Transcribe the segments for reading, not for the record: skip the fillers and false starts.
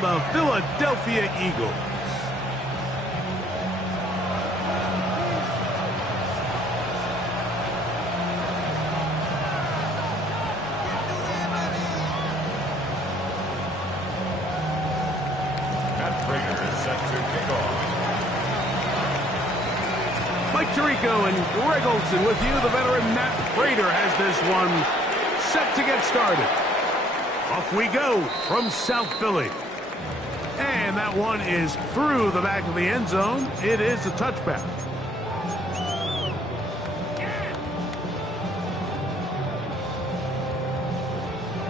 from the Philadelphia Eagles. Mike Tirico and Greg Olson with you. The veteran Matt Prater has this one set to get started. Off we go from South Philly. And that one is through the back of the end zone. It is a touchback.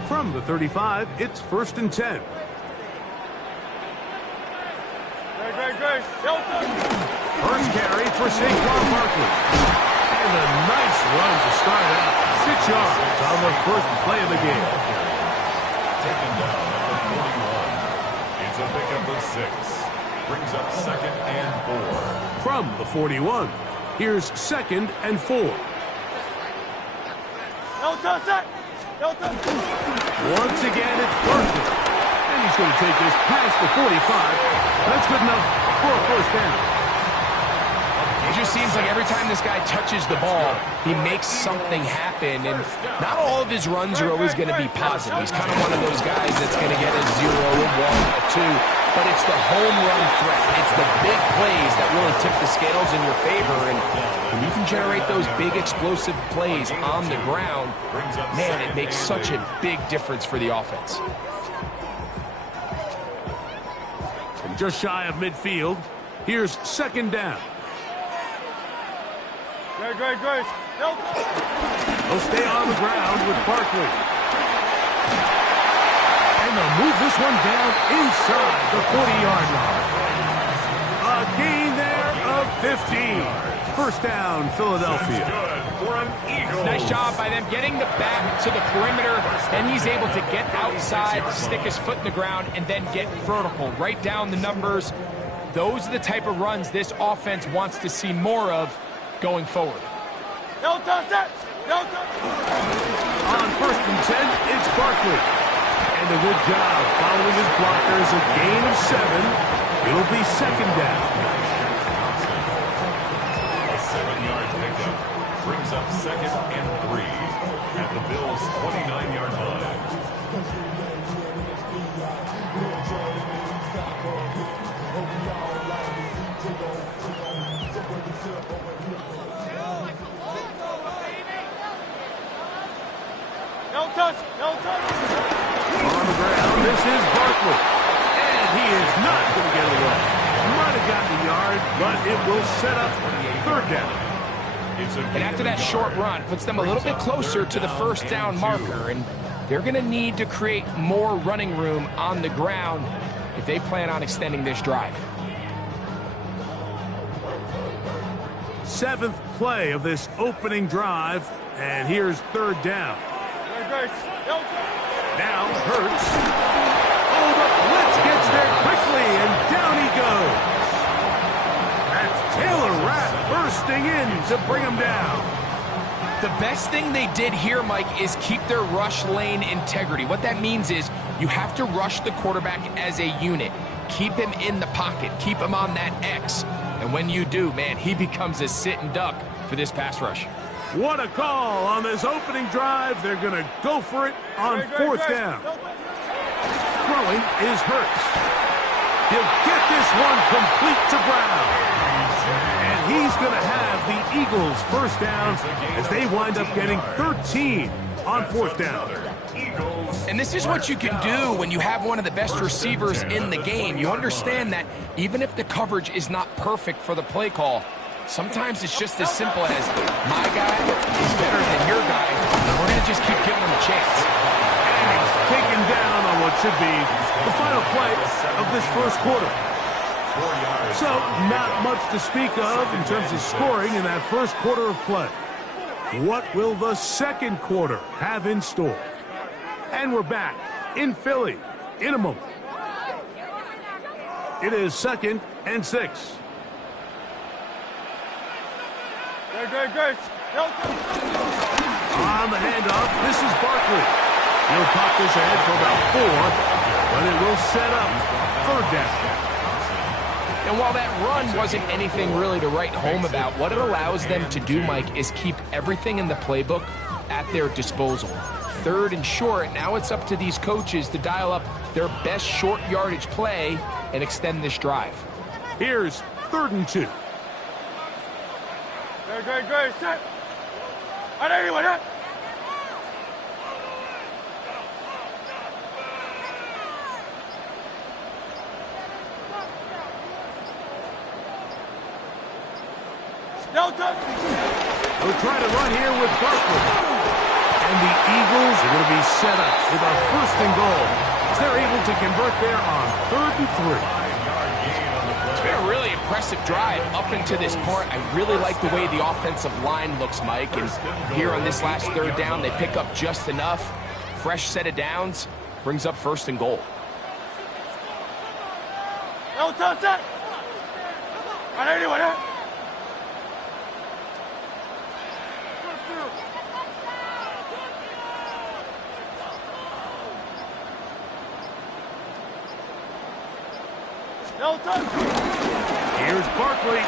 From the 35, it's 1st and 10. First carry for Saquon Barkley. And a nice run to start out. 6 yards on the first play of the game. Taken down at the 41. It's a pickup of 6. Brings up 2nd and 4. From the 41, here's 2nd and 4. Once again, it's Barkley. And he's going to take this past the 45. That's good enough for a first down. It just seems like every time this guy touches the ball, he makes something happen, and not all of his runs are always going to be positive. He's kind of one of those guys that's going to get a 0, a 1, a 2, but it's the home run threat. It's the big plays that really tip the scales in your favor, and when you can generate those big explosive plays on the ground, man, it makes such a big difference for the offense. From just shy of midfield, here's 2nd down. They'll stay on the ground with Barkley. And they'll move this one down inside the 40-yard line. A gain there of 15. First down, Philadelphia. Nice job by them getting the back to the perimeter, and he's able to get outside, stick his foot in the ground, and then get vertical. Right down the numbers. Those are the type of runs this offense wants to see more of going forward. On 1st and 10, it's Barkley. And a good job following his blockers. A gain of 7. It'll be 2nd down. A 7-yard pickup brings up 2nd and 3 at the Bills' 29-yard line. On the ground, this is Barkley. And he is not going to get it away. Might have gotten a yard, but it will set up 3rd down. And after that short run, puts them a little bit closer to the first down marker, and they're going to need to create more running room on the ground if they plan on extending this drive. 7th play of this opening drive, and here's 3rd down. Now Hurts. Oh, the blitz gets there quickly, and down he goes. That's Taylor Rapp bursting in to bring him down. The best thing they did here, Mike, is keep their rush lane integrity. What that means is you have to rush the quarterback as a unit. Keep him in the pocket. Keep him on that X. And when you do, man, he becomes a sit and duck for this pass rush. What a call on this opening drive. They're going to go for it on 4th down. Throwing is Hurts. He'll get this one complete to Brown. And he's going to have the Eagles' first down as they wind up getting 13 on 4th down. And this is what you can do when you have one of the best receivers in the game. You understand that even if the coverage is not perfect for the play call, sometimes it's just as simple as my guy is better than your guy, and we're going to just keep giving him a chance. And he's taken down on what should be the final play of this first quarter. So not much to speak of in terms of scoring in that first quarter of play. What will the second quarter have in store? And we're back in Philly in a moment. It is 2nd and 6. On the handoff, this is Barkley. He'll pop this ahead for about 4, but it will set up third down. And while that run wasn't anything really to write home about, what it allows them to do, Mike, is keep everything in the playbook at their disposal. Third and short, now it's up to these coaches to dial up their best short yardage play and extend this drive. Here's 3rd and 2. Good, set. Anyone, We'll try to run here with Barkley. And the Eagles are going to be set up with a 1st and goal. They're able to convert there on 3rd and 3. It's been a really impressive drive up into this point. I really like the way the offensive line looks, Mike. And here on this last 3rd down, they pick up just enough. Fresh set of downs brings up 1st and goal. Anyone, 'Here's Barkley.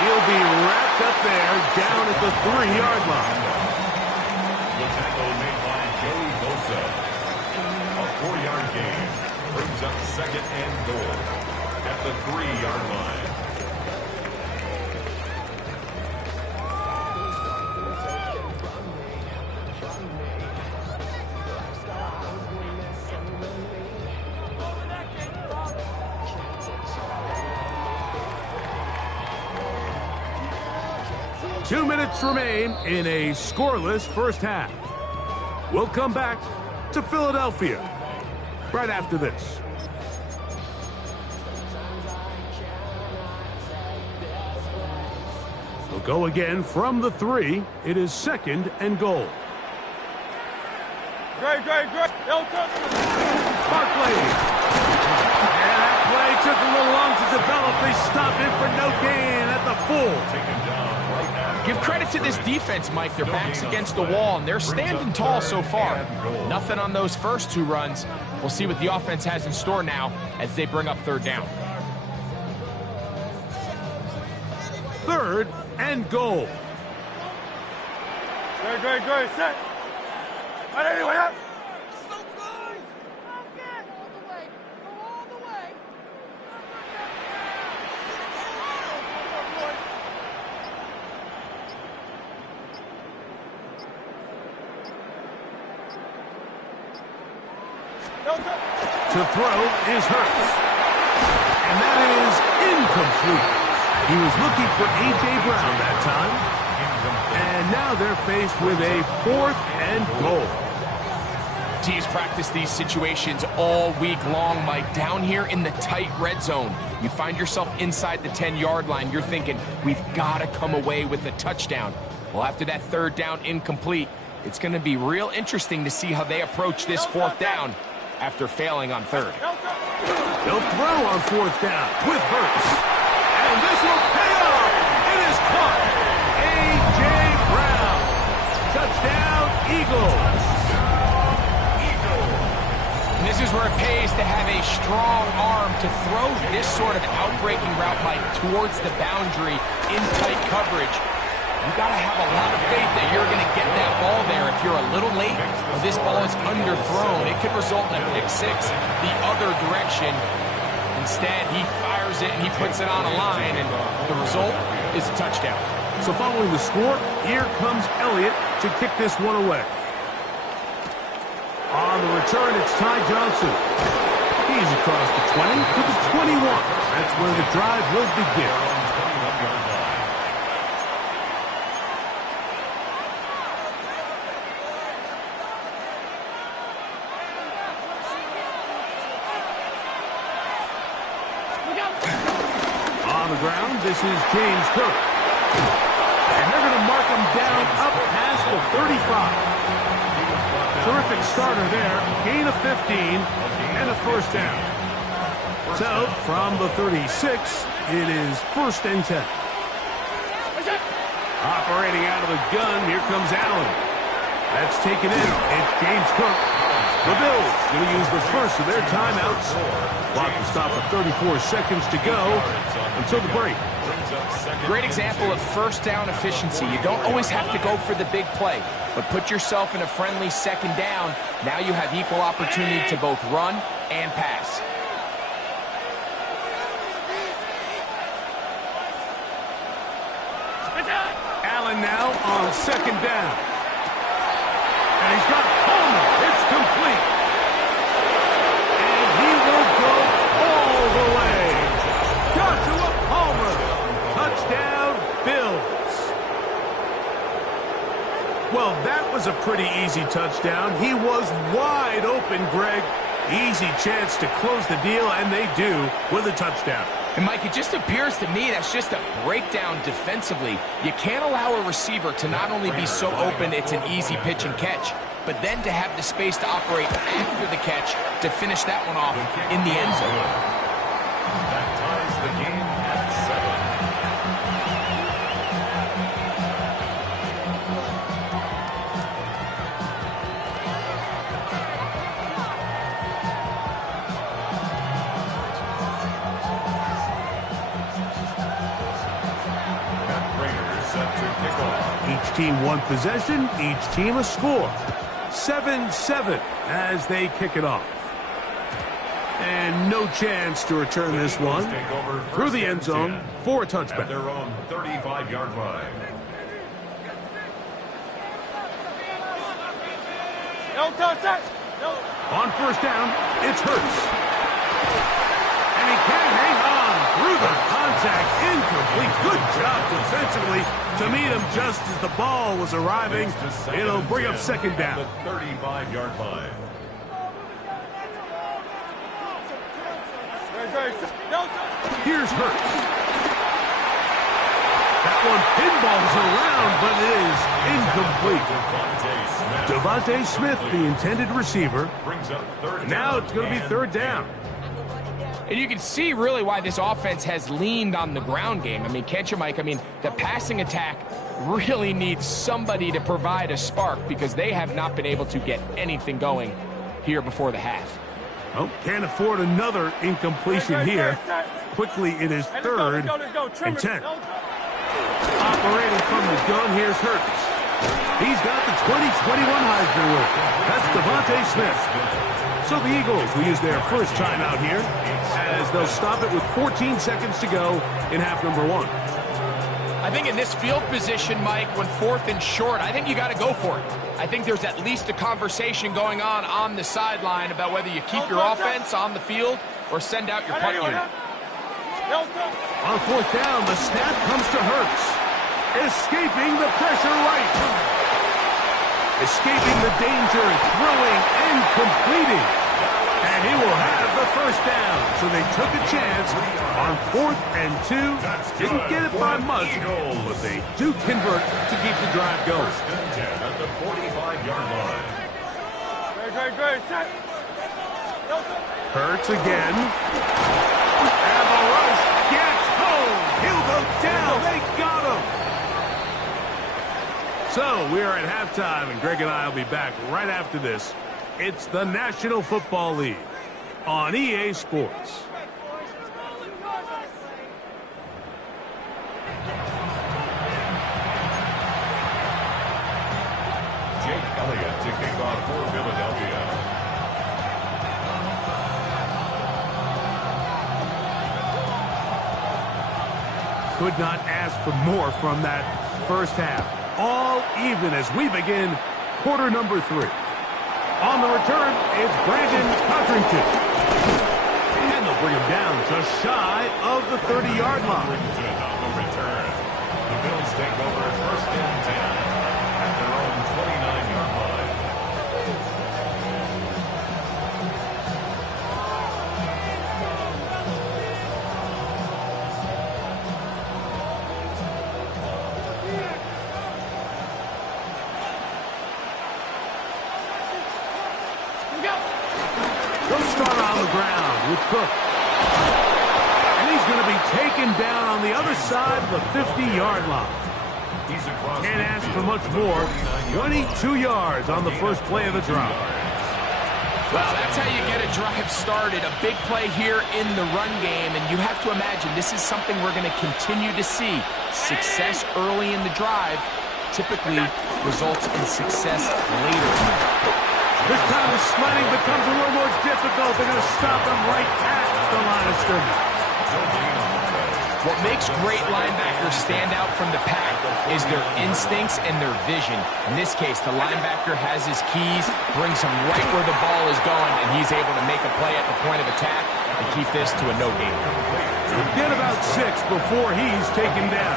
He'll be wrapped up there down at the 3-yard line. The tackle made by Joey Bosa. A 4-yard gain brings up 2nd and goal at the 3-yard line. Two minutes remain in a scoreless first half. We'll come back to Philadelphia right after this. We'll go again from the 3. It is 2nd and goal. Great. Barkley. And that play took a little long to develop. They stop it for no gain at the full. Give credit to this defense, Mike. Their back's against the wall, and they're standing tall so far. Nothing on those first 2 runs. We'll see what the offense has in store now as they bring up 3rd down. 3rd and goal. Good, set. Anyone, To throw is Hurts. And that is incomplete. He was looking for A.J. Brown that time. And now they're faced with a 4th and goal. Teams practice these situations all week long, Mike. Down here in the tight red zone, you find yourself inside the 10-yard line. You're thinking, we've got to come away with a touchdown. Well, after that 3rd down incomplete, it's going to be real interesting to see how they approach this 4th down after failing on 3rd. They'll throw on 4th down with Hurts. And this will pay off. It is caught. A.J. Brown. Touchdown, Eagles. And this is where it pays to have a strong arm to throw this sort of outbreaking route, Mike, towards the boundary in tight coverage. You got to have a lot of faith that you're going to get that ball there. If you're a little late or this ball is underthrown, it could result in a pick 6 the other direction. Instead, he fires it and he puts it on a line, and the result is a touchdown. So following the score, here comes Elliott to kick this one away. On the return, it's Ty Johnson. He's across the 20 to the 21. That's where the drive will begin. On the ground, this is James Cook. And they're going to mark him down up past the 35. Terrific starter there. Gain of 15 and a 1st down. So, from the 36, it is 1st and 10. Operating out of the gun, here comes Allen. That's taken in. It's James Cook. The Bills going to use the first of their timeouts. Clock will stop with 34 seconds to go until the break. Great example of first down efficiency. You don't always have to go for the big play, but put yourself in a friendly second down. Now you have equal opportunity to both run and pass. Allen now on second down. And he's got Homer. It's complete. And he will go all the way. Joshua Homer. Touchdown, Bills. Well, that was a pretty easy touchdown. He was wide open, Greg. Easy chance to close the deal, and they do with a touchdown. And, Mike, it just appears to me that's just a breakdown defensively. You can't allow a receiver to not only be so open it's an easy pitch and catch, but then to have the space to operate after the catch to finish that one off in the end zone. That ties the game at 7. Each team one possession, each team a score. 7-7 as they kick it off. And no chance to return this one through the end zone for a touchback. At their own 35-yard line. No touch that. No. On first down, it's Hurts. And he can't hang on through the contact. Incomplete. Good job defensively to meet him just as the ball was arriving. It'll bring up second down. The 35-yard line. Here's Hurts. That one pinballs around, but it is incomplete. Devontae Smith, the intended receiver. Now it's going to be third down. And you can see really why this offense has leaned on the ground game. I mean, can't you, Mike? I mean, the passing attack really needs somebody to provide a spark because they have not been able to get anything going here before the half. Oh, can't afford another incompletion here. Quickly, it is third and 10. Operating from the gun, here's Hurts. He's got the 2021 Heisman winner. That's Devontae Smith. So the Eagles will use their first timeout here as they'll stop it with 14 seconds to go in half number 1. I think in this field position, Mike, when fourth and short, I think you got to go for it. I think there's at least a conversation going on the sideline about whether you keep your offense on the field or send out your punt unit. On fourth down, the snap comes to Hurts. Escaping the pressure right. Escaping the danger, throwing and completing. And he will have the first down. So they took a chance on 4th and 2. Didn't get it by much, but they do convert to keep the drive going. First and 10 at the 45-yard line. Great. Set. Hurts again. And the rush gets home. He'll go down. They got him. So we are at halftime, and Greg and I will be back right after this. It's the National Football League on EA Sports. Jake Elliott to kick off for Philadelphia. Could not ask for more from that first half. All even as we begin quarter number 3. On the return, it's Brandon Codrington. And they'll bring him down just shy of the 30-yard line. On the return. The Bills take over first and 10 at their own 29-yard line. They'll start on the ground with Cook. And he's going to be taken down on the other side of the 50-yard line. Can't ask for much more. 22 yards on the first play of the drive. Well, that's how you get a drive started. A big play here in the run game, and you have to imagine this is something we're going to continue to see. Success early in the drive typically results in success later. This time the sledding becomes a little more difficult. They're going to stop him right at the line of scrimmage. What makes great linebackers stand out from the pack is their instincts and their vision. In this case, the linebacker has his keys, brings him right where the ball is going, and he's able to make a play at the point of attack and keep this to a no gain. Get about 6 before he's taken down.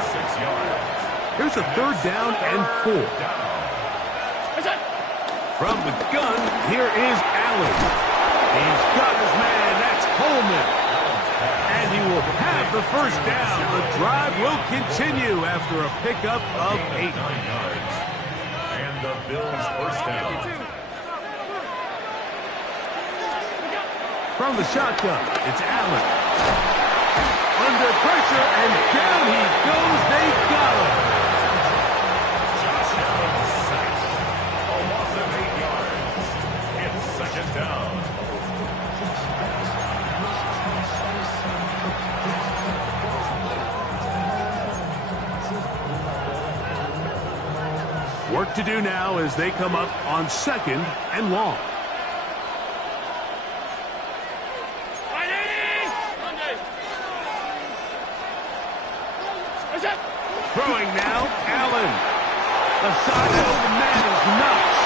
Here's a 3rd down and 4. From the gun, here is Allen. He's got his man. That's Coleman. And he will have the 1st down. The drive will continue after a pickup of 8 yards. And the Bills' 1st down. From the shotgun, it's Allen. Under pressure, and down he goes. They got him. Josh Allen sacked. A loss of 8 yards. It's 2nd down. Work to do now as they come up on 2nd and long. Throwing now, Allen. The side of the man is nuts.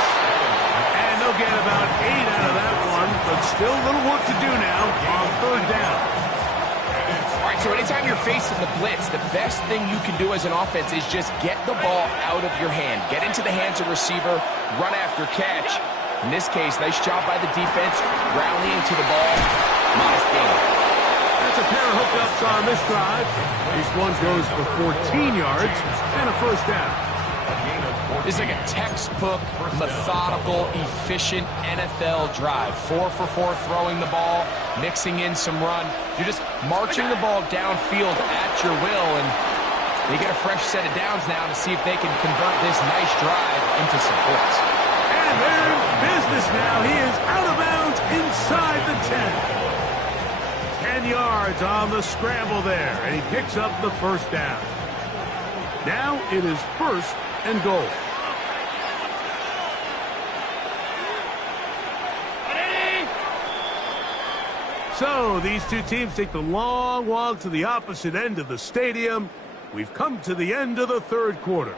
And they'll get about 8 out of that one, but still a little work to do now on 3rd down. All right, so anytime you're facing the blitz, the best thing you can do as an offense is just get the ball out of your hand. Get into the hands of receiver, run after catch. In this case, nice job by the defense, rallying to the ball. Modest gain. That's a pair of hookups on this drive. This one goes for 14 yards and a 1st down. This is like a textbook, methodical, efficient NFL drive. 4 for 4 throwing the ball, mixing in some run. You're just marching the ball downfield at your will, and they get a fresh set of downs now to see if they can convert this nice drive into some points. And they're in business now. He is out of bounds inside the 10. 10 yards on the scramble there, and he picks up the 1st down. Now it is 1st and goal. So these two teams take the long walk to the opposite end of the stadium. We've come to the end of the 3rd quarter.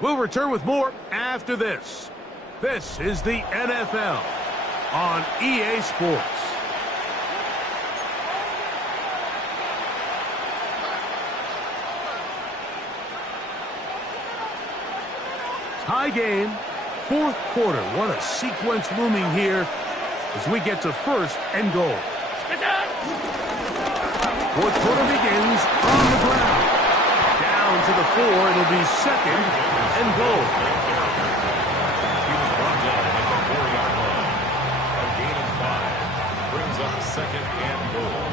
We'll return with more after this. This is the NFL on EA Sports. Tie game, 4th quarter. What a sequence looming here as we get to 1st and goal. 4th quarter begins on the ground. Down to the 4, it'll be 2nd and goal. He was brought down at the 4-yard line. A gain of 5 brings up 2nd and goal.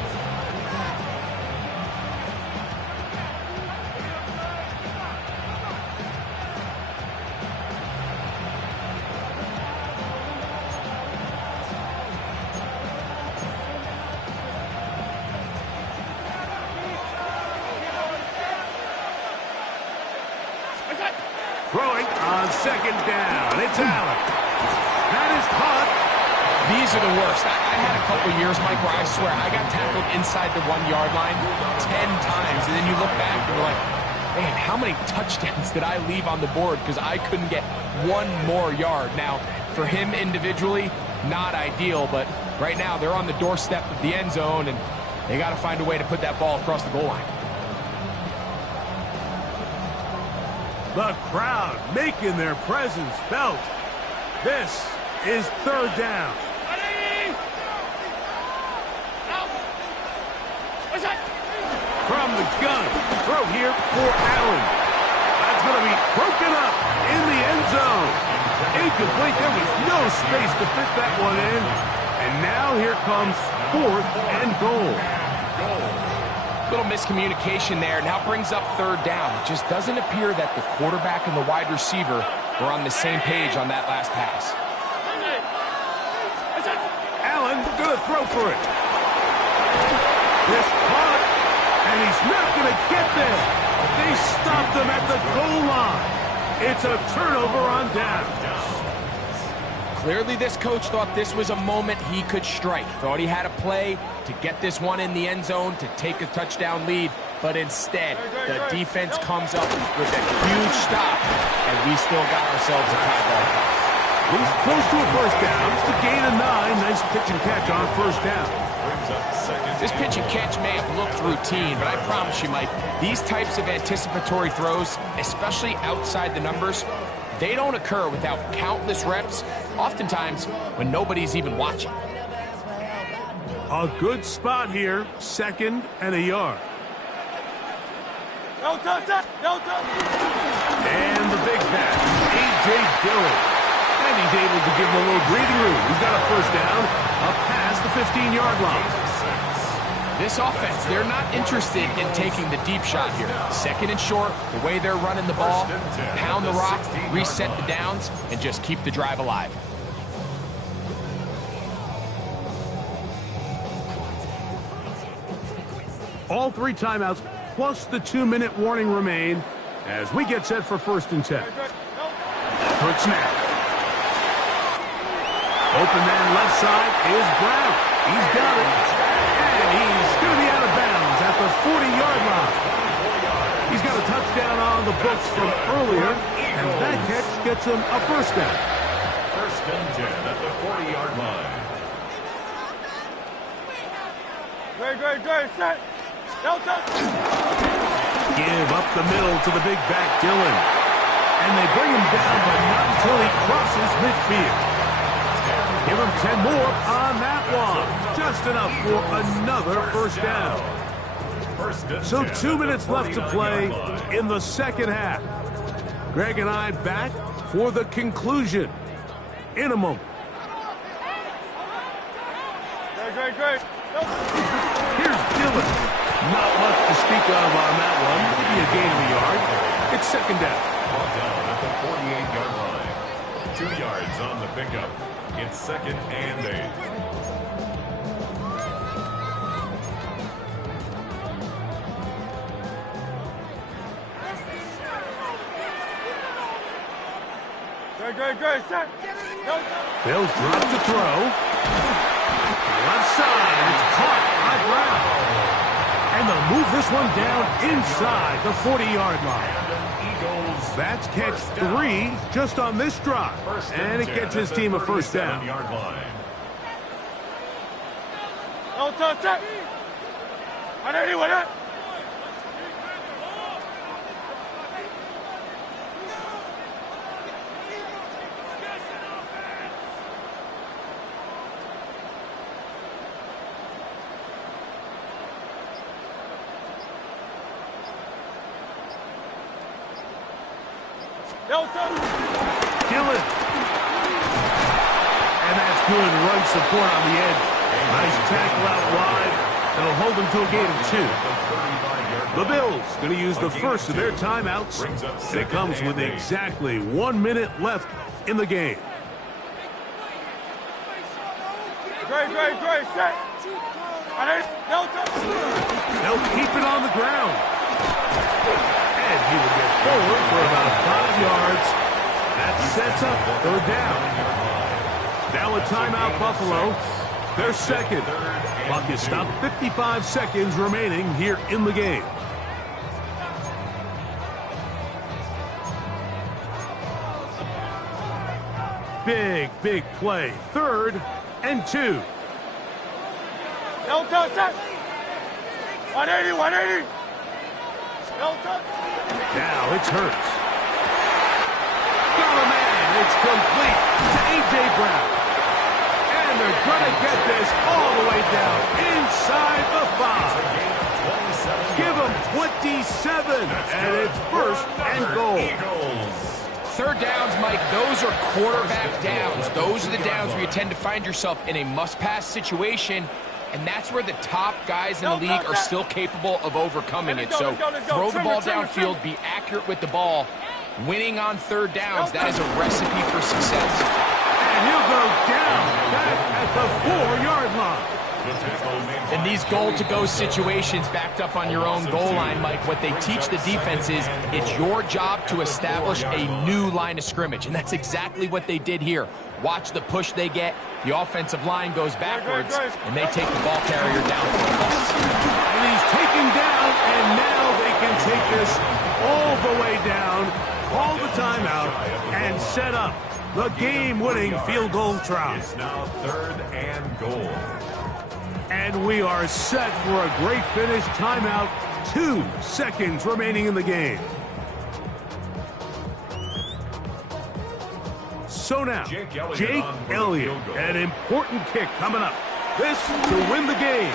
Throwing on 2nd down. It's Allen. That is caught. These are the worst. I had a couple years, Mike, where I swear I got tackled inside the 1-yard line 10 times. And then you look back and you're like, man, how many touchdowns did I leave on the board because I couldn't get 1 more yard? Now, for him individually, not ideal, but right now they're on the doorstep of the end zone, and they got to find a way to put that ball across the goal line. The crowd making their presence felt. This is 3rd down. From the gun, throw here for Allen. That's going to be broken up in the end zone. Incomplete. There was no space to fit that one in. And now here comes 4th and goal. Little miscommunication there. Now brings up 3rd down. It just doesn't appear that the quarterback and the wide receiver were on the same page on that last pass. going to throw for it. This caught, and he's not going to get there. They stopped him at the goal line. It's a turnover on downs. Clearly, this coach thought this was a moment he could strike. Thought he had a play to get this one in the end zone to take a touchdown lead. But instead, the defense comes up with a huge stop, and we still got ourselves a tie ball. He's close to a first down. It's a gain of 9. Nice pitch and catch on first down. This pitch and catch may have looked routine, but I promise you, Mike, these types of anticipatory throws, especially outside the numbers, they don't occur without countless reps, oftentimes when nobody's even watching. A good spot here, 2nd and a yard. No touch, no touch. And the big pass, A.J. Dillon. And he's able to give him a little breathing room. He's got a first down, up past the 15-yard line. This offense, they're not interested in taking the deep shot here. 2nd and short, the way they're running the ball, pound the rock, reset the downs, and just keep the drive alive. All 3 timeouts, plus the 2-minute warning remain as we get set for 1st and 10. Quick snap. Open man left side is Brown. He's got it. And he's going to be out of bounds at the 40-yard line. He's got a touchdown on the books from earlier, and that catch gets him a first down. 1st and 10 at the 40-yard line. Great, set. No touch. Give up the middle to the big back, Dillon. And they bring him down, but not until he crosses midfield. Give him 10 more on that one. Just enough for another first down. So 2 minutes left to play in the 2nd half. Greg and I back for the conclusion in a moment. Great. Here's Dillon. Not much to speak of on that one. Maybe a gain of a yard. It's 2nd down. Brought down at the 48-yard line. 2 yards on the pickup. It's 2nd and 8. Great, set. They'll drop to throw. Left side, it's caught by Brown. And they'll move this one down inside the 40-yard line. That's catch 3 just on this drive. And it gets his team a first down. No touch, set. On anyone, Dillon. And that's good run support on the edge. Nice tackle out wide. That'll hold them to a gain of 2. The Bills going to use the first of their timeouts. And it comes with exactly 1 minute left in the game. Great, set. No touch. They'll keep it on the ground. And he will get forward for about 5 yards. That sets up 3rd down. Now a timeout, Buffalo. They're 2nd. Clock is stopped. 55 seconds remaining here in the game. Big play. 3rd and 2. No touch, set. 180. No touch. Now it's Hurts. Got a man. It's complete to A.J. Brown. And they're going to get this all the way down inside the 5. Give them 27. And it's 1st and goal. 3rd downs, Mike, those are quarterback downs. Those are the downs where you tend to find yourself in a must-pass situation. And that's where the top guys in the league are still capable of overcoming it. So throw the ball downfield, be accurate with the ball. Winning on 3rd downs, that is a recipe for success. And he'll go down. That has at the 4-yard line. In these goal-to-go situations backed up on your own goal line, Mike, what they teach the defense is it's your job to establish a new line of scrimmage, and that's exactly what they did here. Watch the push they get. The offensive line goes backwards, and they take the ball carrier down for a loss. And he's taken down, and now they can take this all the way down, call the timeout, and set up the game-winning field goal try. It's now 3rd and goal. And we are set for a great finish. Timeout, 2 seconds remaining in the game. So now, Jake Elliott, an important kick coming up. This to win the game.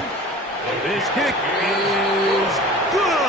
This kick is good.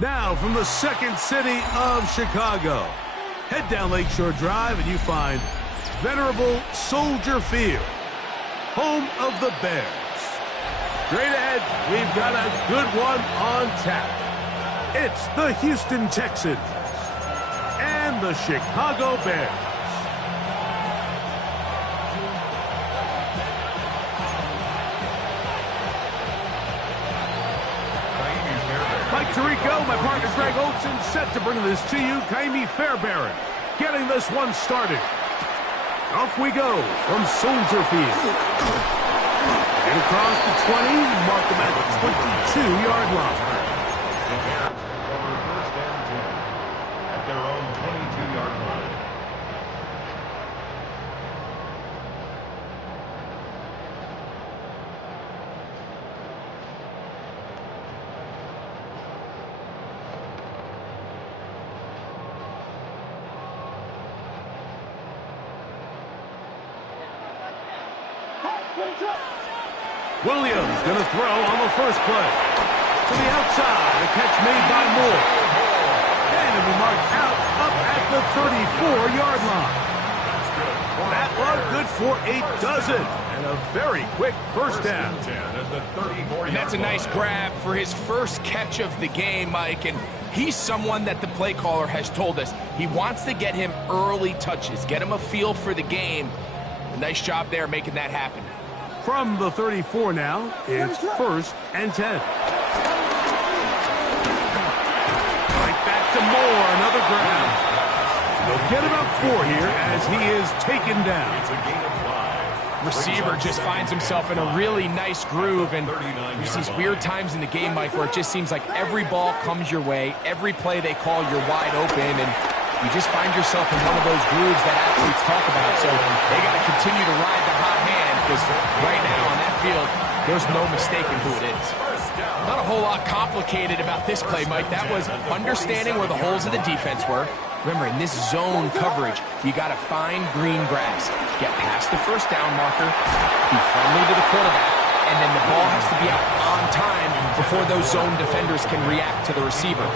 Now from the second city of Chicago, head down Lakeshore Drive and you find venerable Soldier Field, home of the Bears. Straight ahead, we've got a good one on tap. It's the Houston Texans and the Chicago Bears. Mike Tirico, my partner Greg Olson, set to bring this to you. Kaimi Fairbairn getting this one started. Off we go from Soldier Field. And across the 20, mark them at the 22-yard line. First and 10 at their own 22-yard line. Williams going to throw on the first play. To the outside, a catch made by Moore. And it'll be marked out up at the 34-yard line. That one good for a dozen. And a very quick first down. And that's a nice grab for his first catch of the game, Mike. And he's someone that the play caller has told us he wants to get him early touches, get him a feel for the game. A nice job there making that happen. From the 34 now, it's 1st and 10. Right back to Moore, another grab. They'll get him up 4 here as he is taken down. It's a gain of 5. Receiver just finds himself in a really nice groove, and there's these weird times in the game, Mike, where it just seems like every ball comes your way, every play they call, you're wide open, and you just find yourself in one of those grooves that athletes talk about. So they got to continue to ride the hot hand because right now on that field, there's no mistaking who it is. Not a whole lot complicated about this play, Mike. That was understanding where the holes of the defense were. Remember, in this zone coverage, you got to find green grass. Get past the first down marker, be friendly to the quarterback, and then the ball has to be out on time before those zone defenders can react to the receiver.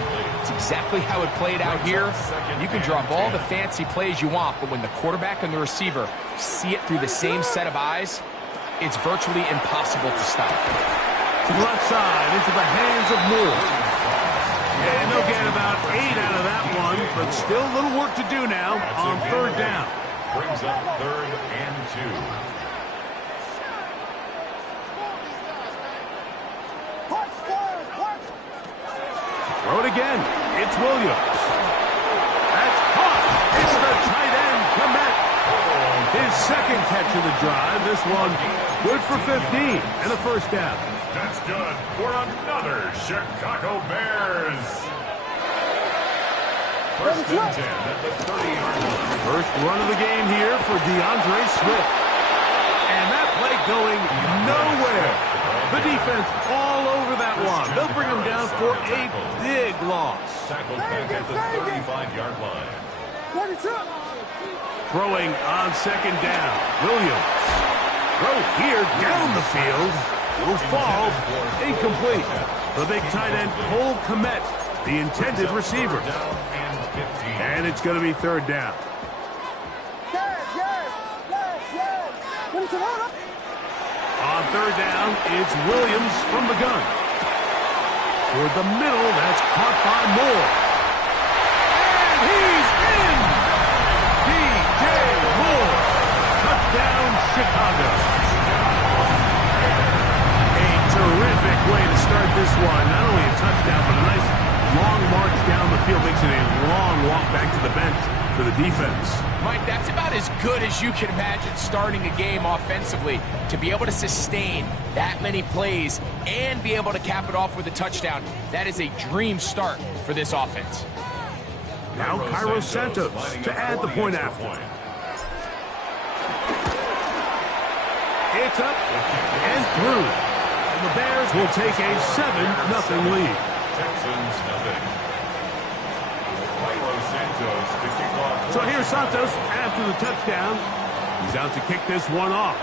It's exactly how it played out here. You can draw up all the fancy plays you want, but when the quarterback and the receiver see it through the same set of eyes, it's virtually impossible to stop. To the left side, into the hands of Moore. And they'll get about 8 out of that one, but still a little work to do now on third down. Brings up 3rd and 2. Throw it again. It's Williams. That's caught. It's the tight end, Komet. His second catch of the drive. This one good for 15 and a first down. That's good for another Chicago Bears. First and 10 at the 30-yard line. First run of the game here for DeAndre Swift. And that play going nowhere. The defense all over that one. They'll bring him down for a big loss. Tackled back at the 35-yard line. Throwing on second down. Williams. Throw here down the field. Will fall. Incomplete. The big tight end, Cole Komet, the intended receiver. And it's going to be third down. On third down, it's Williams from the gun. Toward the middle, that's caught by Moore. And he's in! D.J. Moore. Touchdown, Chicago. A terrific way to start this one. Not only a touchdown, but a nice long march down the field. Makes it a long walk back to the bench for the defense. Mike, that's about as good as you can imagine starting a game offensively. To be able to sustain that many plays and be able to cap it off with a touchdown, that is a dream start for this offense. Now Cairo Santos to add the point after. It's up and through. And the Bears will take a 7-0 lead. Texans nothing. Cairo Santos to kick off. So here's Santos after the touchdown. He's out to kick this one off.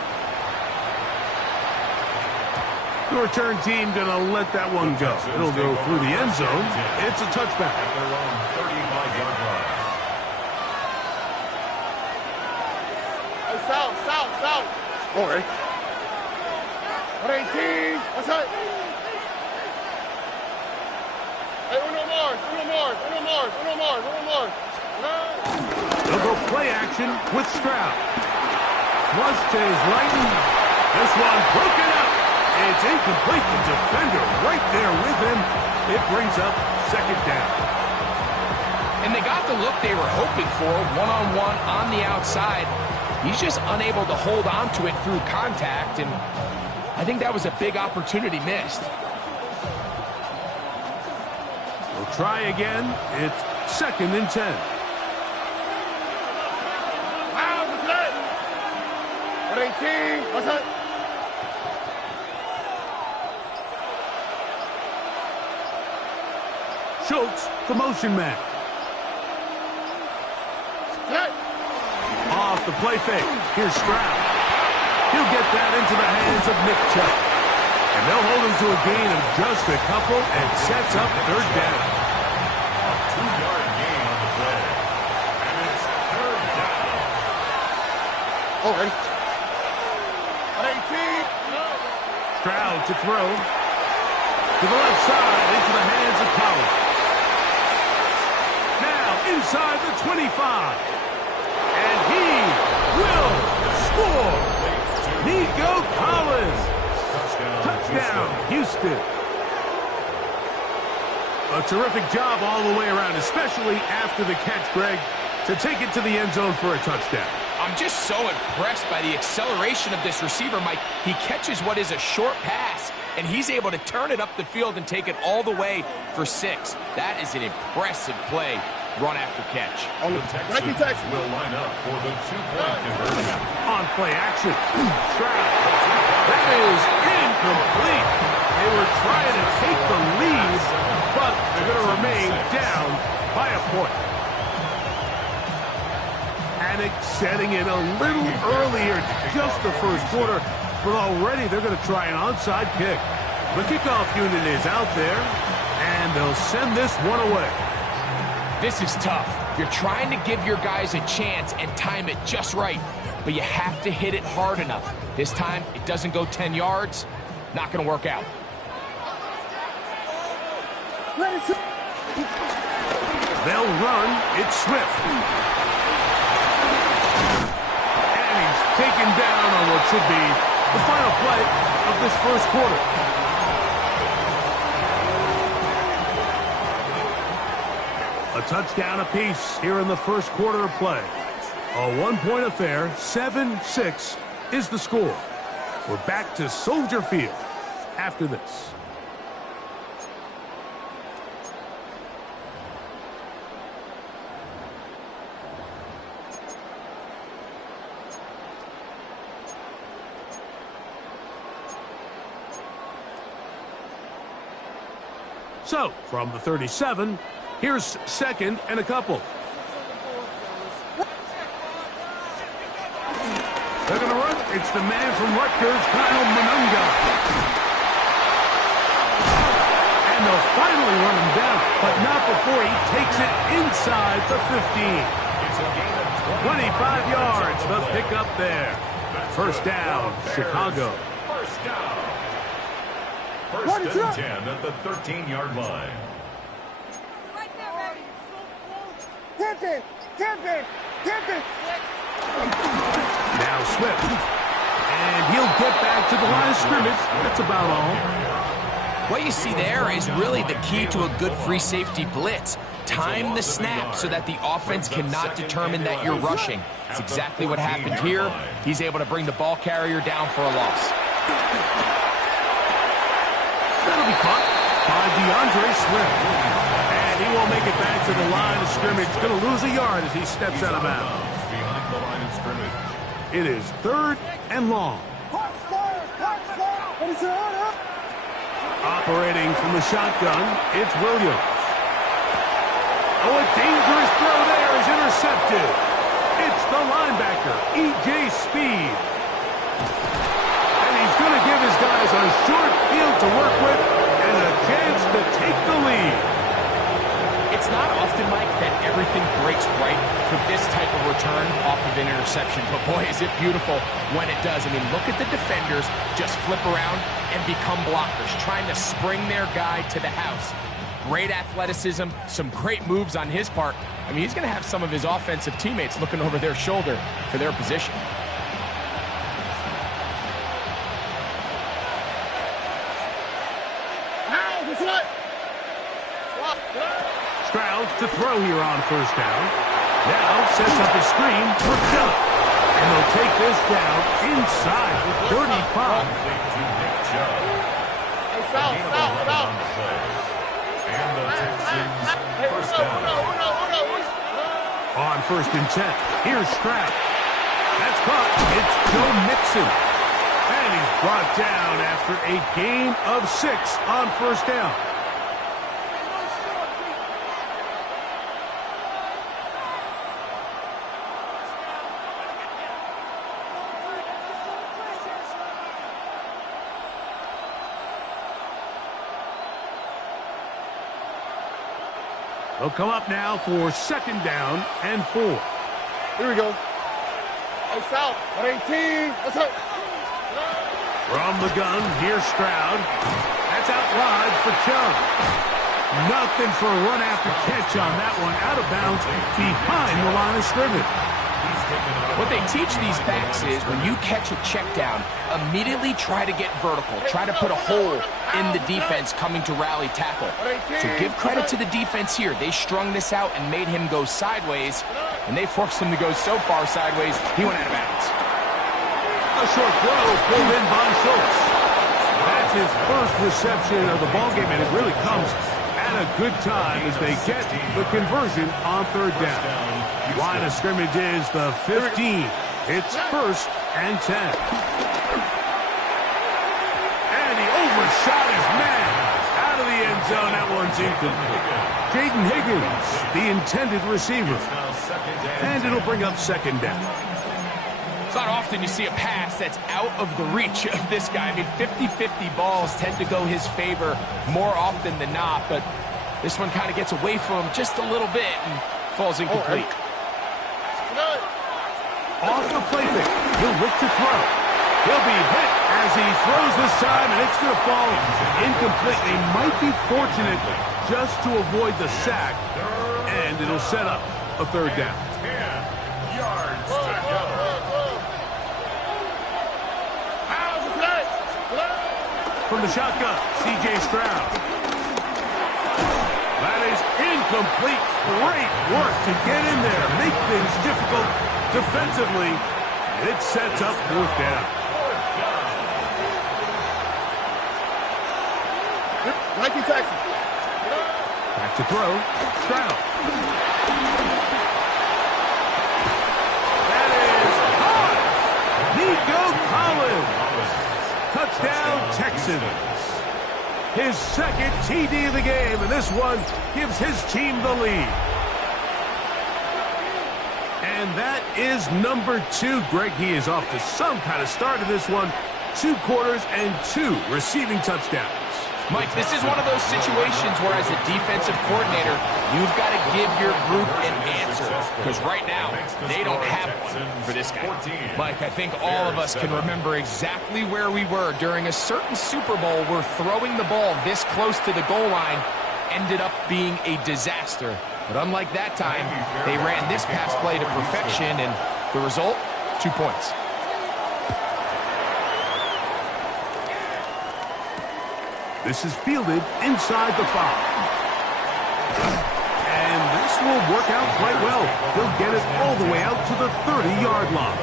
The return team going to let that one go. It'll go through the end zone. It's a touchback. At their own 35-yard line. Hey, south. All right. 118. What's that? Hey, uno more. They'll go play action with Stroud. Flush to his right. This one broken up. It's incomplete. The defender right there with him. It brings up second down. And they got the look they were hoping for, one-on-one on the outside. He's just unable to hold on to it through contact, and I think that was a big opportunity missed. We'll try again. It's 2nd and 10. What's that? 118. What's that? Schultz, the motion man. Off the play fake. Here's Stroud. He'll get that into the hands of Nick Chubb. And they'll hold him to a gain of just a couple and sets up third down. A 2-yard gain on the play. And it's third down. All right. 118. Stroud to throw. To the left side, into the hands of Collins. Now inside the 25. And he will score. Nico Collins. Touchdown, Houston. A terrific job all the way around, especially after the catch, Greg, to take it to the end zone for a touchdown. I'm just so impressed by the acceleration of this receiver, Mike. He catches what is a short pass, and he's able to turn it up the field and take it all the way for 6. That is an impressive play run after catch. The Texans will line up for the two-point conversion. On play action. Stroud. That is incomplete. They were trying to take the lead, but they're going to remain down by a point. Panic setting in a little earlier, just the first quarter, but already they're going to try an onside kick. The kickoff unit is out there, and they'll send this one away. This is tough. You're trying to give your guys a chance and time it just right, but you have to hit it hard enough. This time, it doesn't go 10 yards. Not going to work out. They'll run. It's Swift. And he's taken down on what should be the final play of this first quarter. A touchdown apiece here in the first quarter of play. A one-point affair, 7-6 is the score. We're back to Soldier Field after this. So, from the 37, here's second and a couple. They're going to run. It's the man from Rutgers, Kyle Monunga. And they'll finally run him down, but not before he takes it inside the 15. 25 yards, the pickup there. First down, Chicago. First down. First and 10 at the 13-yard line. Right there, baby. Tip it. Now Swift. And he'll get back to the line of scrimmage. That's about all. What you see there is really the key to a good free safety blitz. Time the snap so that the offense cannot determine that you're rushing. It's exactly what happened here. He's able to bring the ball carrier down for a loss. That'll be caught by Dmajor Swift. And he won't make it back to the line of scrimmage. Going to lose a yard as he steps out of bounds. Behind the line of scrimmage. It is third and long. Operating from the shotgun, it's Williams. Oh, a dangerous throw there is intercepted. It's the linebacker, E.J. Speed. And he's going to give his guys a short field to work with and a chance to take the lead. It's not often, Mike, that everything breaks right for this type of return off of an interception. But boy, is it beautiful when it does. I mean, look at the defenders just flip around and become blockers, trying to spring their guy to the house. Great athleticism, some great moves on his part. I mean, he's going to have some of his offensive teammates looking over their shoulder for their position. Stroud to throw here on first down. Now sets up a screen for Chubb. And they'll take this down inside the 35. And the Texans first down. On first and 10, here's Stroud. That's caught. It's Joe Mixon. And he's brought down after a gain of 6 on first down. They'll come up now for second down and 4. Here we go. Hey, South. 18. Let's go. From the gun, here's Stroud. That's out wide for Chubb. Nothing for a run after catch on that one. Out of bounds behind the line of scrimmage. What they teach these backs is when you catch a check down, immediately try to get vertical. Try to put a hole in the defense coming to rally tackle. So give credit to the defense here. They strung this out and made him go sideways, and they forced him to go so far sideways, he went out of bounds. A short throw pulled in by Schultz. That's his first reception of the ballgame, and it really comes And a good time as they get the conversion on third down. Line of scrimmage is the 15. It's 1st and 10. And he overshot his man. Out of the end zone, that one's incomplete. Jaden Higgins, the intended receiver. And it'll bring up 2nd down. It's not often you see a pass that's out of the reach of this guy. I mean, 50-50 balls tend to go his favor more often than not, but this one kind of gets away from him just a little bit and falls incomplete. Off the play fake. He'll look to throw. He'll be hit as he throws this time, and it's going to fall incomplete. They might be fortunate just to avoid the sack, and it'll set up a 3rd down. 10 yards to go. From the shotgun, C.J. Stroud. That is incomplete. Great work to get in there, make things difficult defensively. It sets up 4th down. Nike Texas. Back to throw. Stroud. That is high. Nico Collins. Touchdown, Texans. His 2nd TD of the game, and this one gives his team the lead. And that is number 2. Greg, he is off to some kind of start in this one. 2 quarters and 2 receiving touchdowns. Mike, this is one of those situations where as a defensive coordinator, you've got to give your group an answer. Because right now, they don't have one for this guy. Mike, I think all of us can remember exactly where we were during a certain Super Bowl where throwing the ball this close to the goal line ended up being a disaster. But unlike that time, they ran this pass play to perfection, and the result, 2 points. This is fielded inside the 5. And this will work out quite well. He'll get it all the way out to the 30-yard line.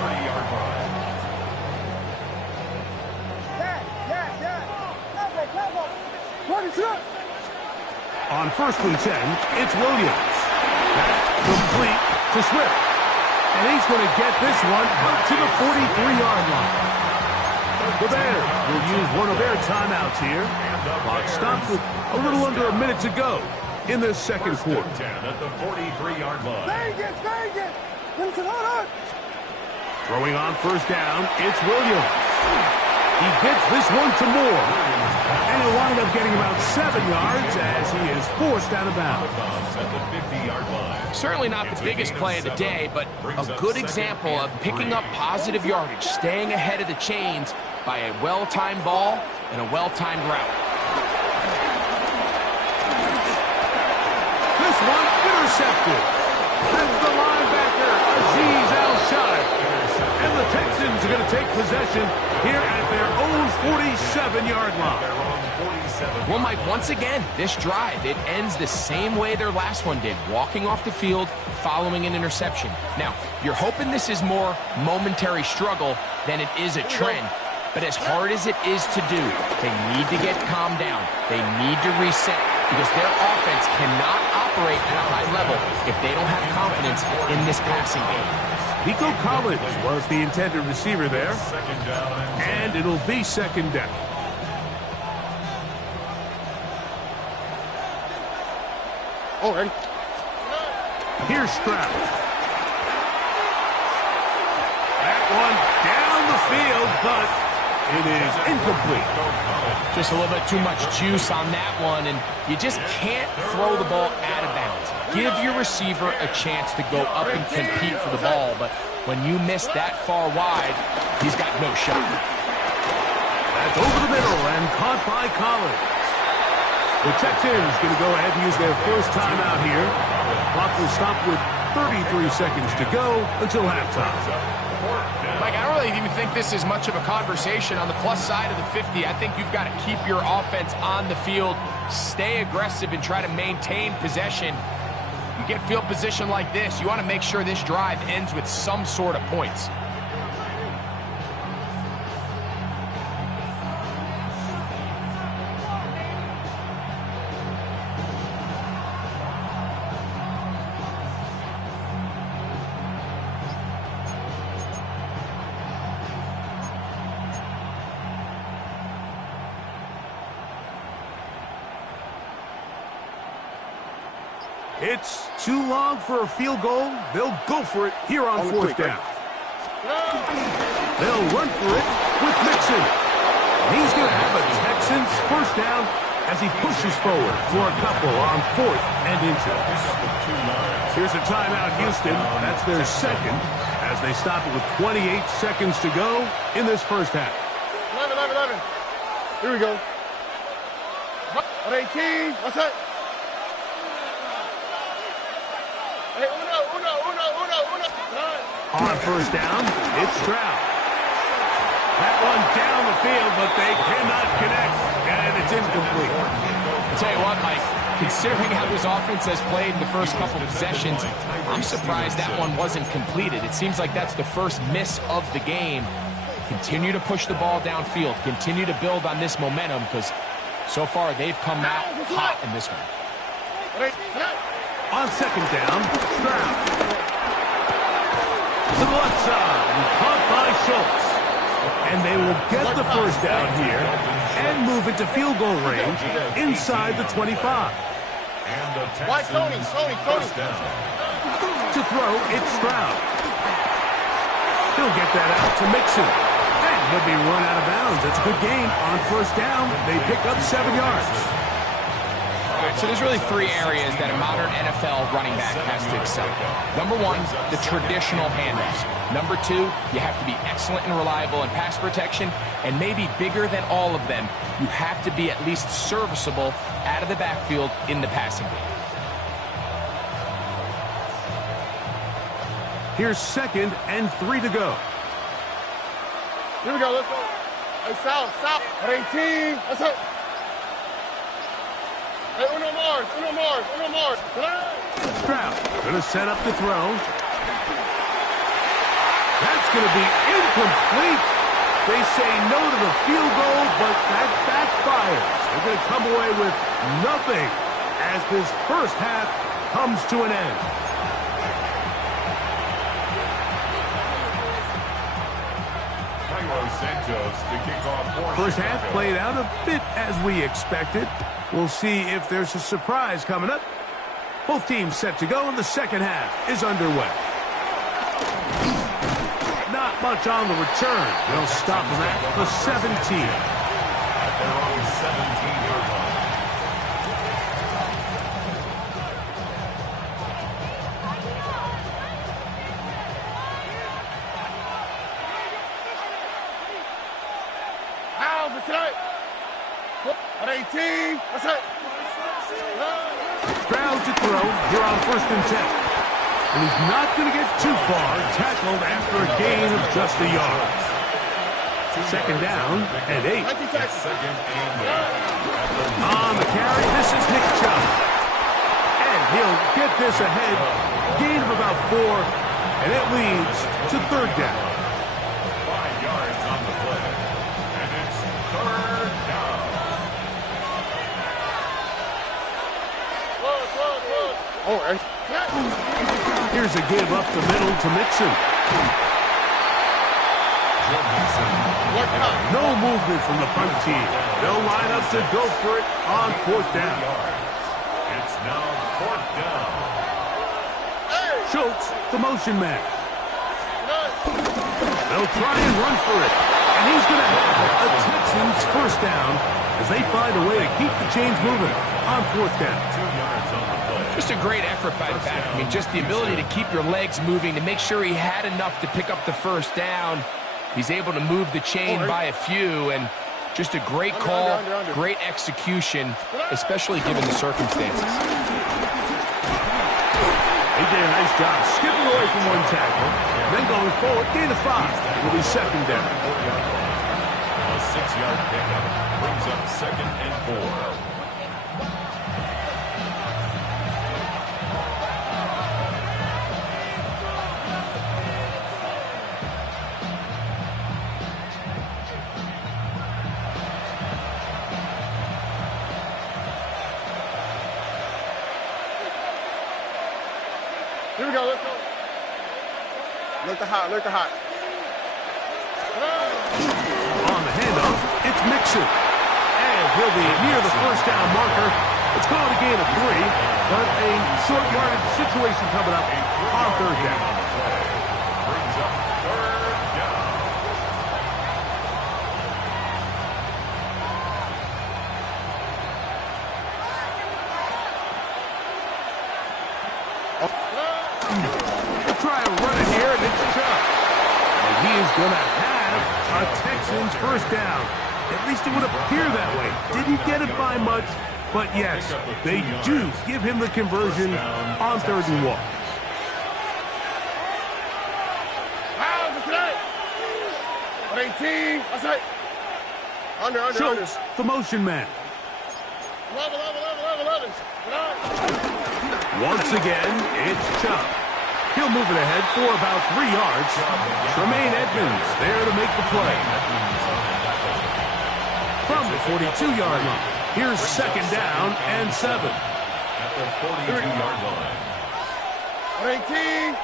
On 1st and 10, it's Williams. Complete to Swift. And he's going to get this one out to the 43-yard line. The Bears will use one of their timeouts here. Clock stops with a little under a minute to go in the 2nd quarter. 10 at the 43-yard line. Throwing on 1st down, it's Williams. He gets this one to Moore. And he'll wind up getting about 7 yards as he is forced out of bounds. At the 50-yard line. Certainly not the biggest play of the day, but a good example of picking up positive yardage, staying ahead of the chains by a well-timed ball and a well-timed route. This one intercepted. That's the linebacker, Azeez Al-Shai. And the Texans are going to take possession here at their own 47-yard line. Well, Mike, once again, this drive, it ends the same way their last one did, walking off the field, following an interception. Now, you're hoping this is more momentary struggle than it is a trend. But as hard as it is to do, they need to get calmed down. They need to reset because their offense cannot operate at a high level if they don't have confidence in this passing game. Nico Collins was the intended receiver there. And it'll be 2nd down. All right. Here's Stroud. That one down the field, but it is incomplete. Just a little bit too much juice on that one, and you just can't throw the ball out of bounds. Give your receiver a chance to go up and compete for the ball, but when you miss that far wide, he's got no shot. That's over the middle and caught by Collins. The Texans going to go ahead and use their first timeout here. Clock will stop with 33 seconds to go until halftime. Mike, I don't really even think this is much of a conversation on the plus side of the 50. I think you've got to keep your offense on the field, stay aggressive, and try to maintain possession. You get field position like this, you want to make sure this drive ends with some sort of points. It's too long for a field goal. They'll go for it here on fourth down. They'll run for it with Mixon. He's going to have a Texans first down as he pushes forward for a couple on 4th and inches. Here's a timeout, Houston. That's their second as they stop it with 28 seconds to go in this first half. 11. Here we go. 18. What's that? Hey, uno. On first down, it's Stroud. That one down the field, but they cannot connect, and it's incomplete. I'll tell you what, Mike, considering how this offense has played in the first couple of possessions, I'm surprised that one wasn't completed. It seems like that's the first miss of the game. Continue to push the ball downfield. Continue to build on this momentum because so far they've come out hot in this one. On second down, Stroud. To the left side, caught by Schultz. And they will get the first down here and move it to field goal range inside the 25. Why, Tony? To throw, it's Stroud. He'll get that out to Mixon. And he'll be run out of bounds. That's a good gain on first down. They pick up 7 yards. All right, so there's really 3 areas that a modern NFL running back has to excel. Number 1, the traditional handoffs. Number 2, you have to be excellent and reliable in pass protection. And maybe bigger than all of them, you have to be at least serviceable out of the backfield in the passing game. Here's 2nd and 3 to go. Here we go. Let's go. Hey, South. 18. What's up? Hey, uno more. Stroud going to set up the throw. That's going to be incomplete. They say no to the field goal, but that backfires. They're going to come away with nothing as this first half comes to an end. First half played out a bit as we expected. We'll see if there's a surprise coming up. Both teams set to go, and the second half is underway. Not much on the return. They'll stop them at the 17. At their own 17-yard line. At 18. What's that? Stroud to throw here on 1st and 10. And he's not going to get too far. Tackled after a gain of just a yard. Second down and 8. On the carry, this is Nick Chubb. And he'll get this ahead. Gain of about 4. And it leads to 3rd down. 5 yards on the play. And it's 3rd down. Oh, hey. Here's a give up the middle to Mixon. No movement from the punt team. They'll line up to go for it on 4th down. It's now 4th down. Schultz, the motion man. They'll try and run for it. And he's going to have a Texans first down as they find a way to keep the chains moving on 4th down. 2 yards on the play. Just a great effort by the back. I mean, just the ability to keep your legs moving to make sure he had enough to pick up the first down. He's able to move the chain by a few, and just a great call, great execution, especially given the circumstances. He did a nice job skipping away from one tackle, then going forward, gain of 5. It'll be 2nd down. A 6-yard pickup brings up 2nd and 4. Here we go. Let's go. Look the hot. On the handoff, it's Mixon. And he'll be near the first down marker. It's called a gain of 3. but a short yardage situation coming up on third down. Brings up third down. Try a run in here, and it's Chubb. And he is going to have a Texans first down. At least it would appear that way. Didn't get it by much, but yes, they do give him the conversion on third and one. Under. Schultz, the motion man. Level. Once again, it's Chubb. He'll move it ahead for about 3 yards. Tremaine Edmonds there to make the play. From the 42-yard line, here's second down and 7. At the 42-yard line. 18.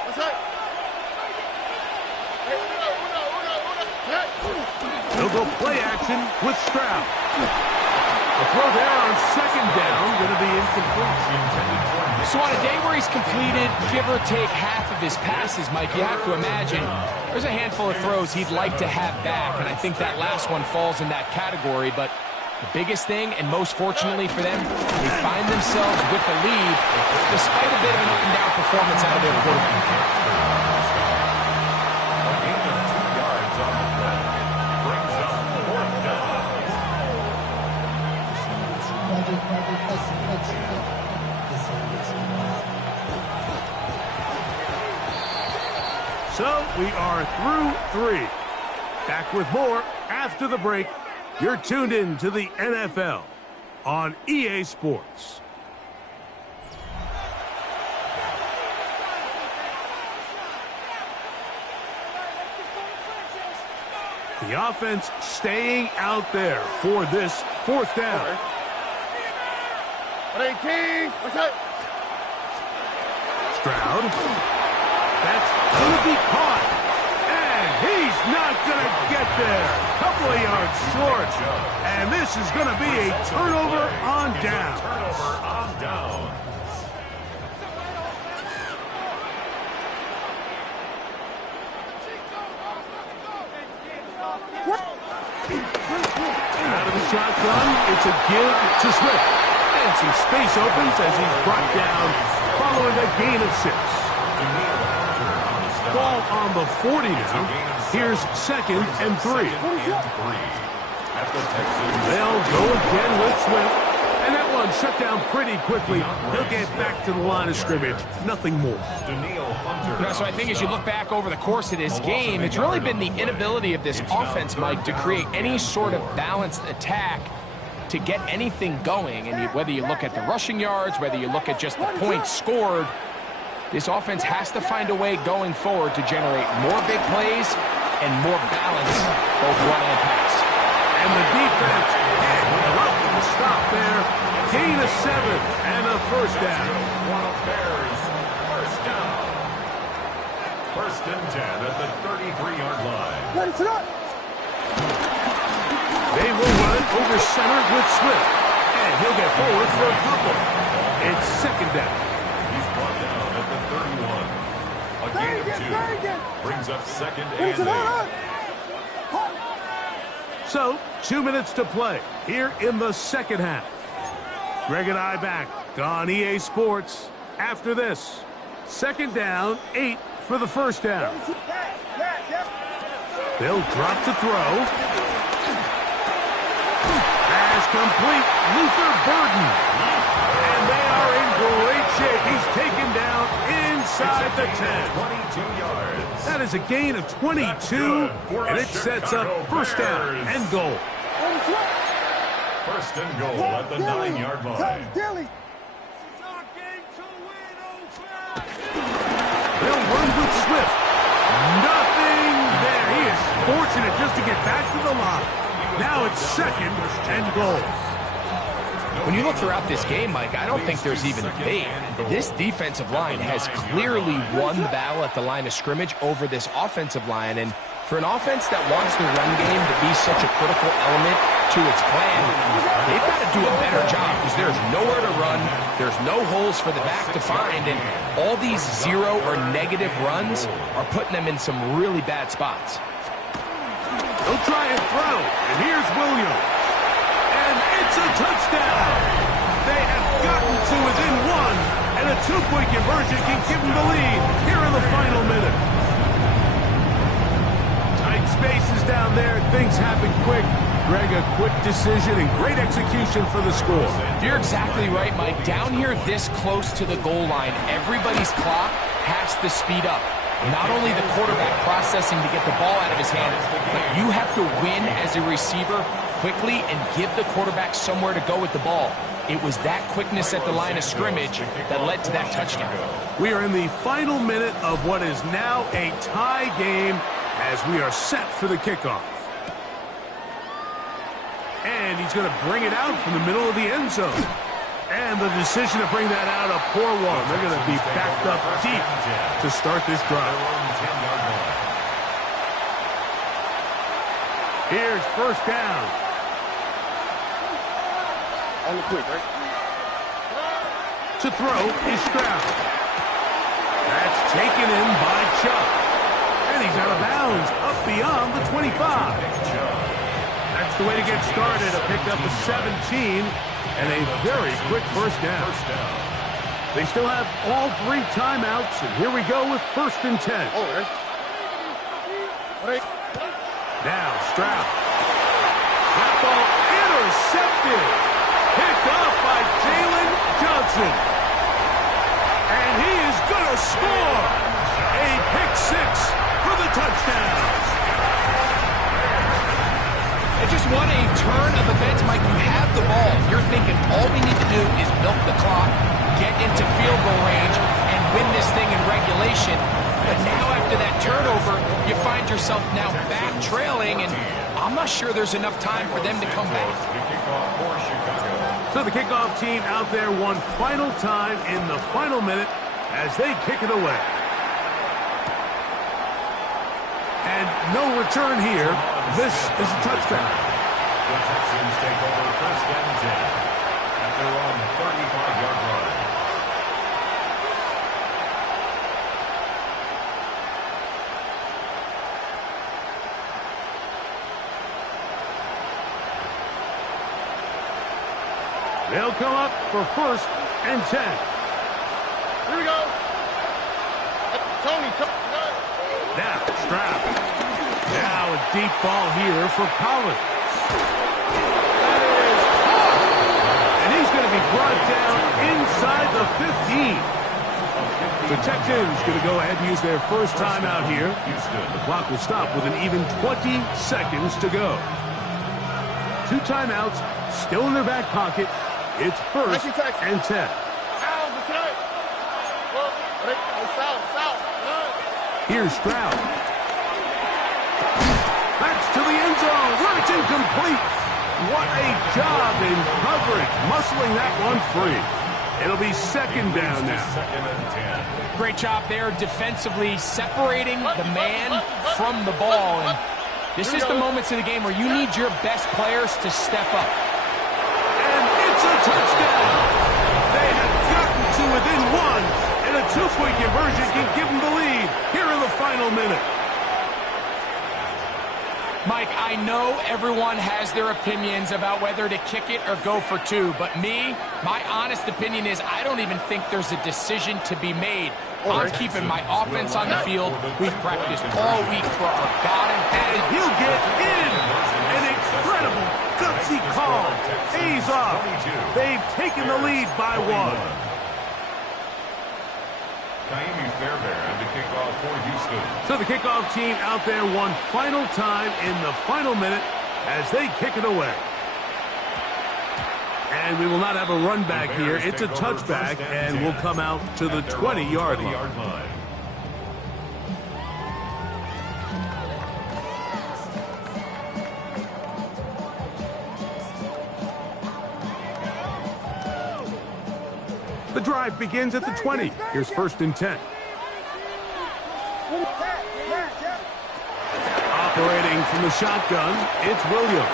He'll go play action with Stroud. The throw there on second down, going to be incomplete. So on a day where he's completed, give or take half of his passes, Mike, you have to imagine there's a handful of throws he'd like to have back, and I think that last one falls in that category. But the biggest thing, and most fortunately for them, they find themselves with the lead despite a bit of an up-and-down performance out of their quarterback. So we are through 3. Back with more after the break. You're tuned in to the NFL on EA Sports. The offense staying out there for this fourth down. 18. Stroud. That's going to be caught. And he's not going to get there. Couple of yards short. And this is going to be a turnover on down. Out of the shotgun, it's a give to Swift. And some space opens as he's brought down following a gain of 6. Ball on the 40 now. Here's second and 3. They'll go again with Swift. And that one shut down pretty quickly. He'll get back to the line of scrimmage. Nothing more. So I think as you look back over the course of this game, it's really been the inability of this offense, Mike, to create any sort of balanced attack to get anything going. And whether you look at the rushing yards, whether you look at just the points scored, this offense has to find a way going forward to generate more big plays and more balance, both run and pass. And the defense welcome to stop there. Gain of 7 and a first down. First down. First and 10 at the 33-yard line. They will run it over center with Swift. And he'll get forward for a couple. It's second down. Brought down at the 31. A gain of 2. Brings up second and 8. So, 2 minutes to play here in the second half. Greg and I back on EA Sports after this. Second down, 8 for the first down. They'll drop to throw. Pass complete. Luther Burden. And they are in great shape. He's taken down inside the 10. 22 yards. That is a gain of 22, and it sets up first down and goal. First and goal at the 9-yard line. They'll run with Swift. Nothing there. He is fortunate just to get back to the line. Now it's second and goal. When you look throughout this game, Mike, I don't think there's even a debate. This defensive line has clearly won the battle at the line of scrimmage over this offensive line. And for an offense that wants the run game to be such a critical element to its plan, they've got to do a better job because there's nowhere to run, there's no holes for the back to find, and all these zero or negative runs are putting them in some really bad spots. They'll try and throw, and here's Williams. And it's a touchdown. They have gotten to within one, and a two-point conversion can give them the lead here in the final minute. Tight spaces down there. Things happen quick. Greg, a quick decision and great execution for the score. You're exactly right, Mike. Down here this close to the goal line, everybody's clock has to speed up. Not only the quarterback processing to get the ball out of his hand, but you have to win as a receiver quickly and give the quarterback somewhere to go with the ball. It was that quickness at the line of scrimmage that led to that touchdown. We are in the final minute of what is now a tie game as we are set for the kickoff. And he's going to bring it out from the middle of the end zone. And the decision to bring that out, a poor one. They're going to be backed up deep to start this drive. Here's first down. On the quick, right? To throw is Stroud. That's taken in by Chubb. And he's out of bounds, up beyond the 25. That's the way to get started. A pickup of 17 and a very quick first down. They still have all three timeouts, and here we go with 1st and 10. Now Stroud. That ball intercepted. Picked off by Jalen Johnson. And he is going to score. A pick six for the touchdown. It just won a turn of events, Mike. You have the ball. You're thinking all we need to do is milk the clock, get into field goal range, and win this thing in regulation. But now after that turnover, you find yourself now back trailing, and I'm not sure there's enough time for them to come back. So the kickoff team out there one final time in the final minute as they kick it away. And no return here. This is a touchdown. The Texans take over 1st and 10 at their own 35-yard line. They'll come up for 1st and 10. Here we go. Tony. Now, Stroud. Now a deep ball here for Collins. That is caught. And he's going to be brought down inside the 15. The Texans going to go ahead and use their first timeout here. The clock will stop with an even 20 seconds to go. 2 timeouts still in their back pocket. It's 1st and 10. Here's Stroud. That's to the end zone. It's incomplete. What a job in coverage, muscling that one free. It'll be 2nd down now. 2nd and 10. Great job there defensively, separating the man from the ball. And this is the moments of the game where you need your best players to step up. And it's a touchdown. They have gotten to within one, and a 2-point conversion can give them the lead here in the final minute. Mike, I know everyone has their opinions about whether to kick it or go for 2, but my honest opinion is I don't even think there's a decision to be made. I'm keeping my offense on the field. We've practiced all week for our God, and he'll get in. An incredible, gutsy call. Pays off. They've taken the lead by 1. So the kickoff team out there one final time in the final minute as they kick it away. And we will not have a run back here. It's a touchback, and we'll come out to the 20-yard line. The drive begins at the 20. Here's 1st and 10. Operating from the shotgun, it's Williams.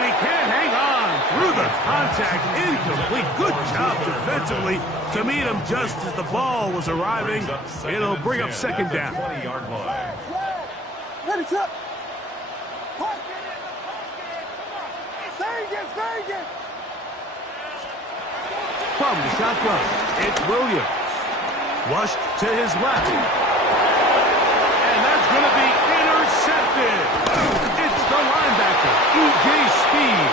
And he can't hang on through the contact. Incomplete. Good job defensively to meet him just as the ball was arriving. It'll bring up second down. 20-yard line. Ready, up. Vegas. From the shotgun, it's Williams. Flushed to his left. And that's going to be intercepted. It's the linebacker, E.J. Speed.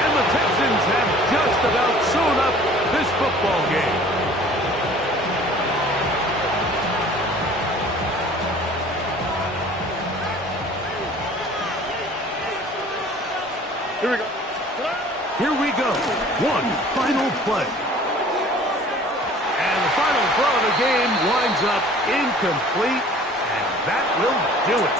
And the Texans have just about sewn up this football game. Here we go. Here we go. One final play. And the final throw of the game winds up incomplete, and that will do it.